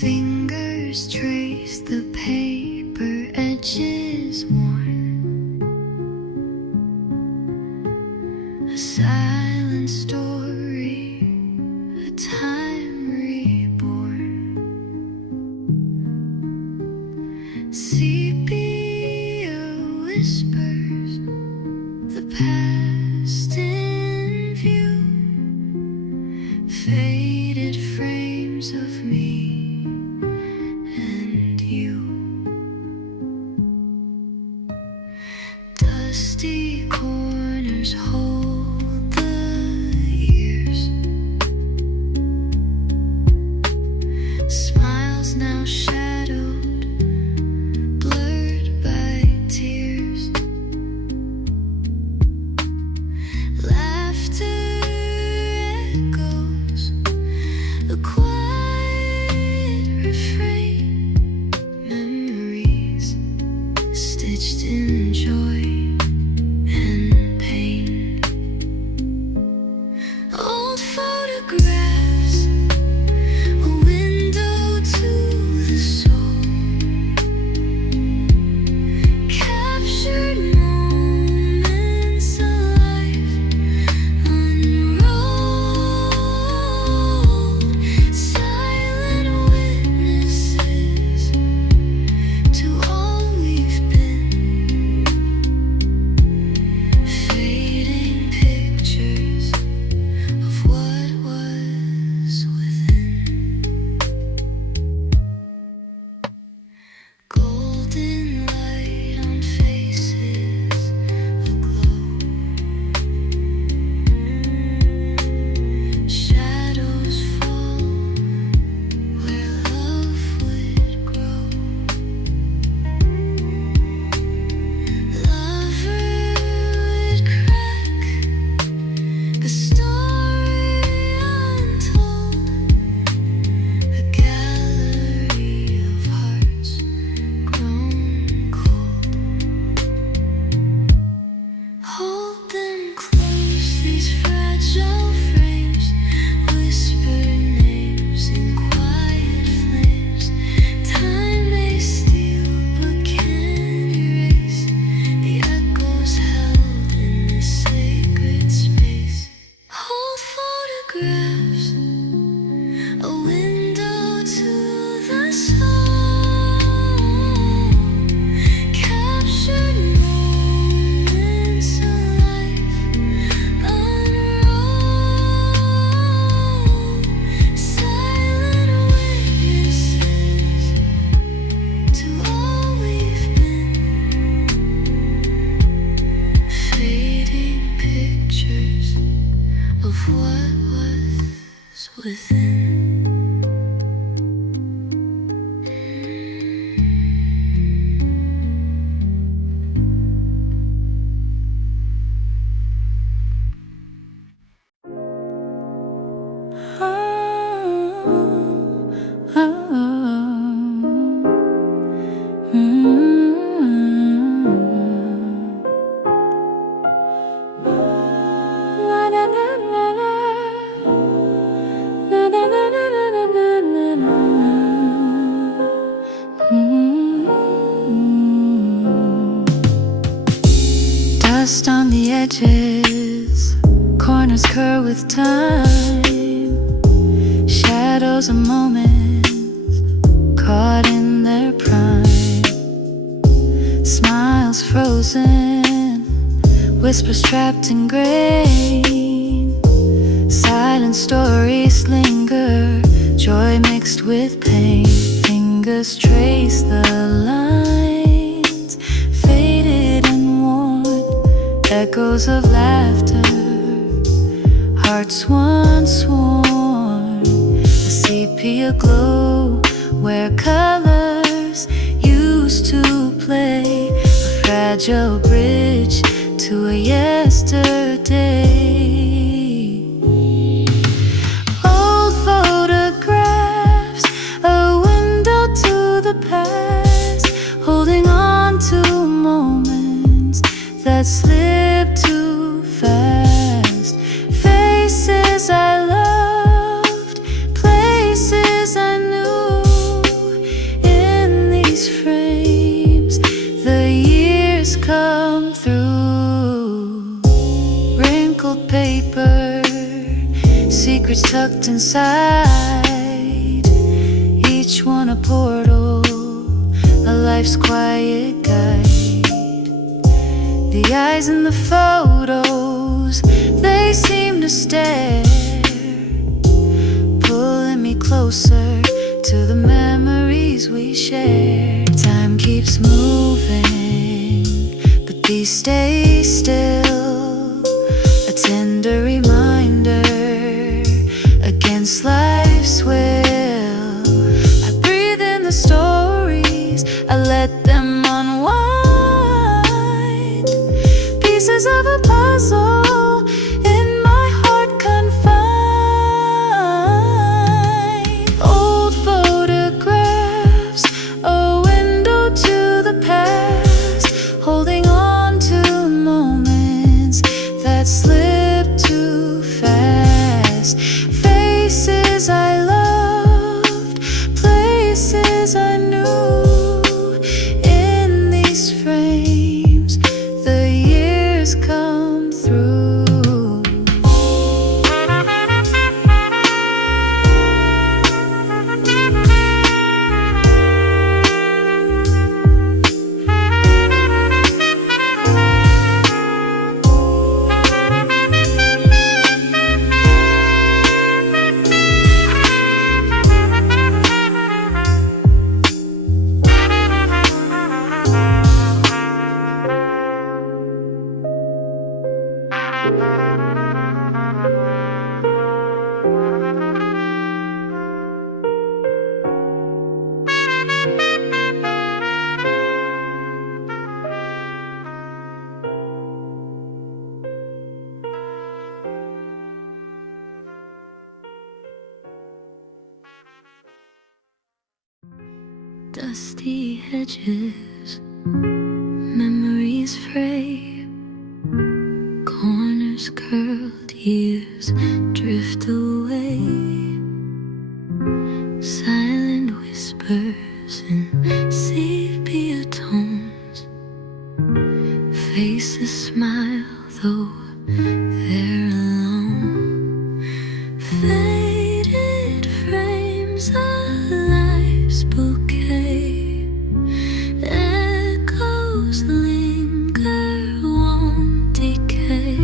Fingers trace the paper edges worn, a silent story, a time reborn. Sepia whispers the past in view, faded frames of me and you. Dusty corners hold the years, smiles now shadowed, blurred by tears. Laughter echoes, a quiet refrain, memories stitched in joy and pain. Old photographs, a window to the soul, captured moments alive, unrolled, silent witnesses to all we've been, fading pictures of what was within. Golden light on faces aglow, shadows fall where love would grow. Lover would crack a story untold, a gallery of hearts grown cold. Hold them close, these fragile frames, whisper names in quiet flames. Time may steal but can't erase the echoes held in this sacred space. Hold photographs, a window to the soul, captured moments alive, unrolled, silent witnesses to all we've been, fading pictures of what was within. Dust on the edges, corners curl with time, shadows of moments caught in their prime, smiles frozen, whispers trapped in grain, silent stories linger, joy mixed with pain. Fingers trace the lines, faded and worn, echoes of laughter, hearts once worn, a sepia glow where colors used to play, a fragile bridge to a yesterday. Old photographs, a window to the past, holding on to moments that slip too fast. fast. Faces I loved, places I knew. In these frames, the years come through. Wrinkled paper, secrets tucked inside, each one a portal, a life's quiet guide. The eyes in the photos, they seem to stare, pulling me closer to the memories we shared. Time keeps moving, but these stay still, a tender reminder against life's will. I breathe in the stories, I let them unwind, pieces of a puzzle in my heart confined. Old photographs, a window to the past, holding on to moments that slip too fast. Faces I loved, places I knew. In these frames, the years come through. Dusty hedges, memories fray, corners curled, years drift away. Silent whispers in sepia tones, faces smile though they're alone. Faded frames, a life's bouquet, echoes linger, won't decay.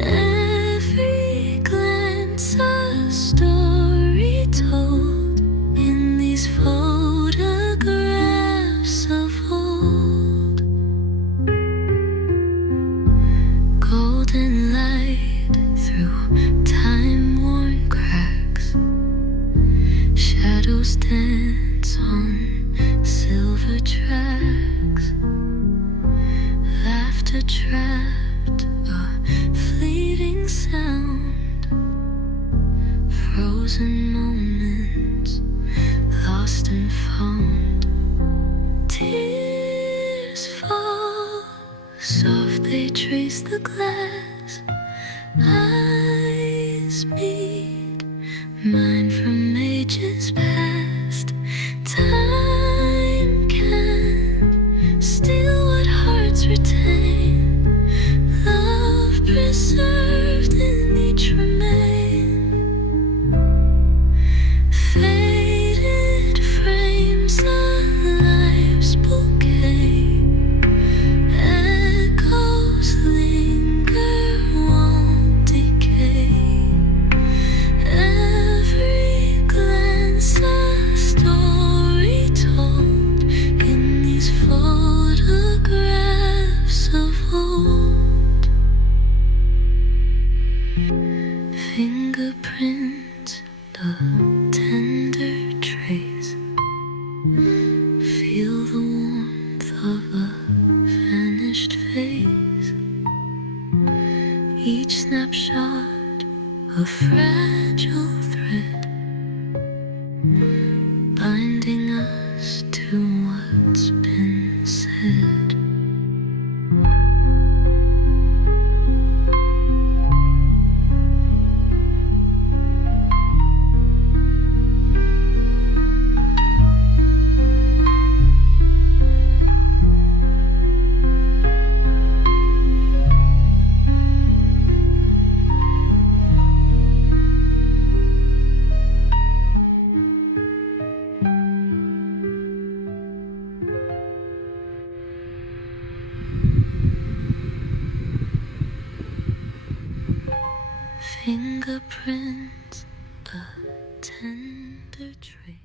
Every glance a story told in these photographs of old. Golden light through time-worn cracks, shadows dance on silver tracks. Laughter trapped, a fleeting sound, frozen moments lost and found. Tears fall, soft they trace the glass. Eyes meet, mine from ages past. Time can't steal what hearts retain, love preserved in each remain. Faded frames, a life's bouquet, echoes linger, won't decay. Every glance a story told in these photographs of old. Fingerprints, the tender trace, feel the warmth of a vanished face. Each snapshot a fragile thread, binding us to what's been said. fingerprints, a tender trace.